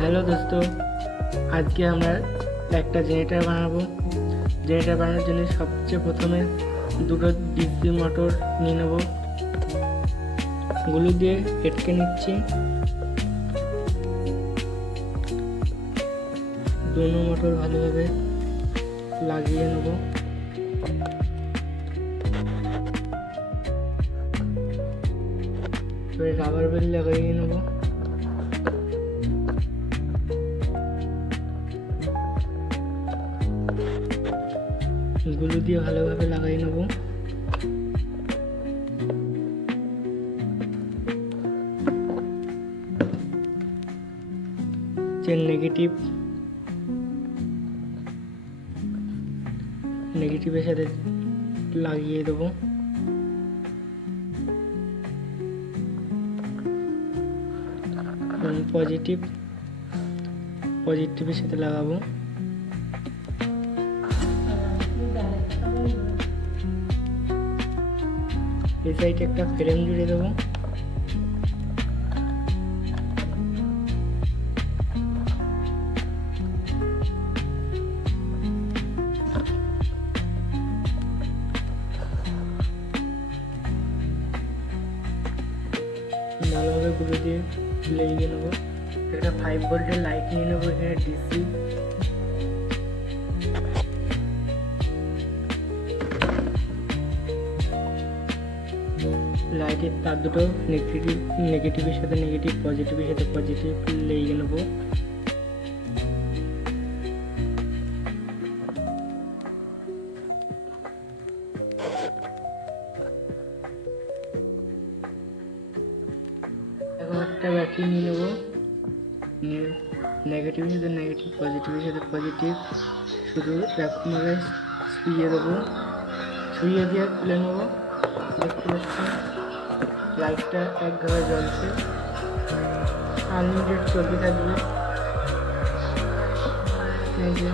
হ্যালো দোস্ত, আজকে আমরা একটা জেনারেটর বানাবো। জেনারেটর বানানোর জন্য সবচেয়ে প্রথমে দুটো ডিসি মোটর নিয়ে নেব, গুলো দিয়ে এটকে নিচ্ছি। দুটো মোটর ভালোভাবে লাগিয়ে নেব। এবারে রাবার বেল লাগিয়ে নেব। গুলো দিয়ে ভালোভাবে লাগাই নেব। চেন নেগেটিভের সাথে লাগিয়ে দেবো। পজিটিভের সাথে লাগাবো। এই সাইডে একটা ফ্রেম জুড়ে দেবো। ভালোভাবে গুলো দিয়ে লেগে নেবো। একটা 5 ভোল্টের লাইট নিয়ে নেবো। এখানে ডিসি লাইটের তার দুটো নেগেটিভের সাথে নেগেটিভ, পজিটিভের সাথে পজিটিভ লেগে নেবো। এখন একটা ব্যাটারি নিয়ে নেবো। নেগেটিভের সাথে নেগেটিভ, পজিটিভের সাথে পজিটিভ শুধু একভাবে ছুঁয়ে দেবো। ছুঁয়ে দিয়ে তুলে নেবো। দেখতে পাচ্ছি লাইটটা একভাবে জ্বলছে, আনলিমিটেড চলতে থাকবে। এই যে